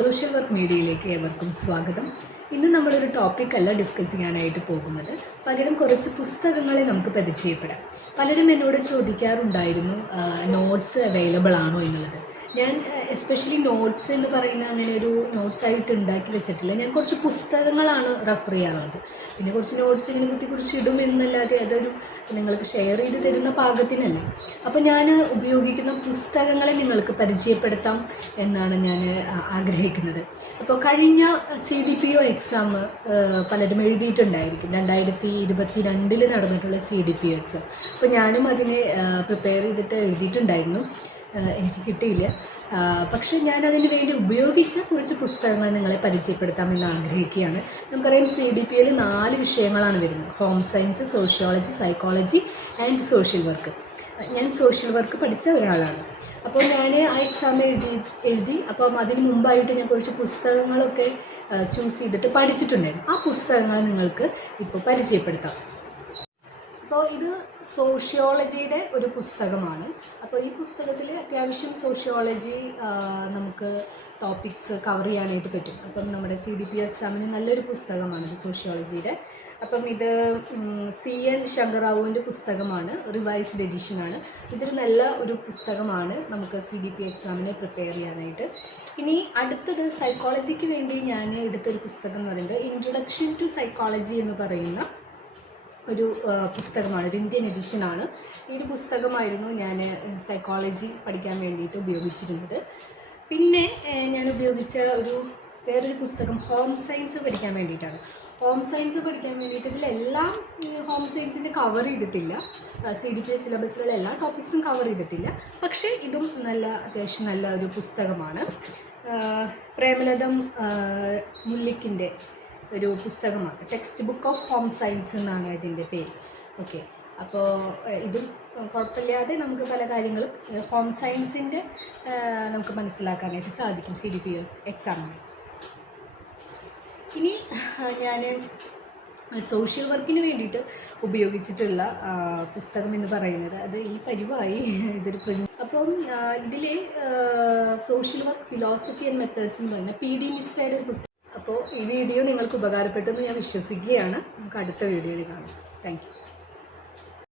Social work മീഡിയയിലേക്ക് ഏവർക്കും സ്വാഗതം. ഇന്ന് നമ്മളൊരു ടോപ്പിക്കല്ല ഡിസ്കസ് ചെയ്യാനായിട്ട് പോകുന്നത്, പകരം കുറച്ച് പുസ്തകങ്ങളെ നമുക്ക് പരിചയപ്പെടാം. പലരും എന്നോട് ചോദിക്കാറുണ്ടായിരുന്നു നോട്ട്സ് അവൈലബിൾ ആണോ എന്നുള്ളത്. ഞാൻ എസ്പെഷ്യലി നോട്ട്സ് എന്ന് പറയുന്ന അങ്ങനെ ഒരു നോട്ട്സായിട്ട് ഉണ്ടാക്കി വെച്ചിട്ടില്ല. ഞാൻ കുറച്ച് പുസ്തകങ്ങളാണ് റെഫർ ചെയ്യാറുള്ളത്. പിന്നെ കുറച്ച് നോട്ട്സ് ഇങ്ങനെ കുറിച്ച് ഇടും എന്നല്ലാതെ അതൊരു നിങ്ങൾക്ക് ഷെയർ ചെയ്ത് തരുന്ന പാകത്തിനല്ല. അപ്പോൾ ഞാൻ ഉപയോഗിക്കുന്ന പുസ്തകങ്ങളെ നിങ്ങൾക്ക് പരിചയപ്പെടുത്താം എന്നാണ് ഞാൻ ആഗ്രഹിക്കുന്നത്. അപ്പോൾ കഴിഞ്ഞ CDPO എക്സാം പലരും എഴുതിയിട്ടുണ്ടായിരിക്കും. 2022 നടന്നിട്ടുള്ള CDPO എക്സാം. അപ്പോൾ ഞാനും അതിനെ പ്രിപ്പയർ ചെയ്തിട്ട് എഴുതിയിട്ടുണ്ടായിരുന്നു. എനിക്ക് കിട്ടിയില്ല. പക്ഷേ ഞാനതിന് വേണ്ടി ഉപയോഗിച്ച കുറച്ച് പുസ്തകങ്ങൾ നിങ്ങളെ പരിചയപ്പെടുത്താമെന്ന് ആഗ്രഹിക്കുകയാണ്. നമുക്കറിയാം CDPOയിൽ 4 വിഷയങ്ങളാണ് വരുന്നത്: home science, sociology, psychology and social work. ഞാൻ സോഷ്യൽ വർക്ക് പഠിച്ച ഒരാളാണ്. അപ്പോൾ ഞാൻ ആ എക്സാം എഴുതി. അപ്പം അതിന് മുമ്പായിട്ട് ഞാൻ കുറച്ച് പുസ്തകങ്ങളൊക്കെ ചൂസ് ചെയ്തിട്ട് പഠിച്ചിട്ടുണ്ടായിരുന്നു. ആ പുസ്തകങ്ങൾ നിങ്ങൾക്ക് ഇപ്പോൾ പരിചയപ്പെടുത്താം. അപ്പോൾ ഇത് സോഷ്യോളജിയുടെ ഒരു പുസ്തകമാണ്. അപ്പോൾ ഈ പുസ്തകത്തിൽ അത്യാവശ്യം സോഷ്യോളജി നമുക്ക് ടോപ്പിക്സ് കവർ ചെയ്യാനായിട്ട് പറ്റും. അപ്പം നമ്മുടെ CDPO എക്സാമിന് നല്ലൊരു പുസ്തകമാണിത് സോഷ്യോളജിയുടെ. അപ്പം ഇത് CN ശങ്കറാവുവിൻ്റെ പുസ്തകമാണ്, റിവൈസ്ഡ് എഡിഷനാണ്. ഇതൊരു നല്ല ഒരു പുസ്തകമാണ് നമുക്ക് CDPO എക്സാമിനെ പ്രിപ്പയർ ചെയ്യാനായിട്ട്. ഇനി അടുത്തത് സൈക്കോളജിക്ക് വേണ്ടി ഞാൻ എടുത്തൊരു പുസ്തകം എന്ന് പറയുന്നത് ഇൻട്രൊഡക്ഷൻ ടു സൈക്കോളജി എന്ന് പറയുന്ന ഒരു പുസ്തകമാണ്. ഒരു ഇന്ത്യൻ എഡിഷനാണ്. ഈ ഒരു പുസ്തകമായിരുന്നു ഞാൻ സൈക്കോളജി പഠിക്കാൻ വേണ്ടിയിട്ട് ഉപയോഗിച്ചിരുന്നത്. പിന്നെ ഞാൻ ഉപയോഗിച്ച വേറൊരു പുസ്തകം ഹോം സയൻസ് പഠിക്കാൻ വേണ്ടിയിട്ടാണ്. ഹോം സയൻസ് പഠിക്കാൻ വേണ്ടിയിട്ട് ഇതിലെല്ലാം ഹോം സയൻസിൻ്റെ കവർ ചെയ്തിട്ടില്ല. CDPO സിലബസിലുള്ള എല്ലാ ടോപ്പിക്സും കവർ ചെയ്തിട്ടില്ല. പക്ഷേ ഇതും അത്യാവശ്യം നല്ല ഒരു പുസ്തകമാണ്. പ്രേമലത മുല്ലിക്കിൻ്റെ ഒരു പുസ്തകമാണ്. Text book of home science എന്നാണ് ഇതിൻ്റെ പേര്. ഓക്കെ, അപ്പോൾ ഇതും കുഴപ്പമില്ലാതെ നമുക്ക് പല കാര്യങ്ങളും ഹോം സയൻസിൻ്റെ നമുക്ക് മനസ്സിലാക്കാനായിട്ട് സാധിക്കും CDPO എക്സാമിന്. ഇനി ഞാൻ സോഷ്യൽ വർക്കിന് വേണ്ടിയിട്ട് ഉപയോഗിച്ചിട്ടുള്ള പുസ്തകം എന്ന് പറയുന്നത് അത് ഈ പരിവായി ഇതൊരു അപ്പം ഇതിലെ social work philosophy and methods എന്ന് പറയുന്ന PD മിശ്രയുടെ ഒരു പുസ്തകം. അപ്പോൾ ഈ വീഡിയോ നിങ്ങൾക്ക് ഉപകാരപ്പെട്ടെന്ന് ഞാൻ വിശ്വസിക്കുകയാണ്. നമുക്ക് അടുത്ത വീഡിയോയിൽ കാണാം. Thank you.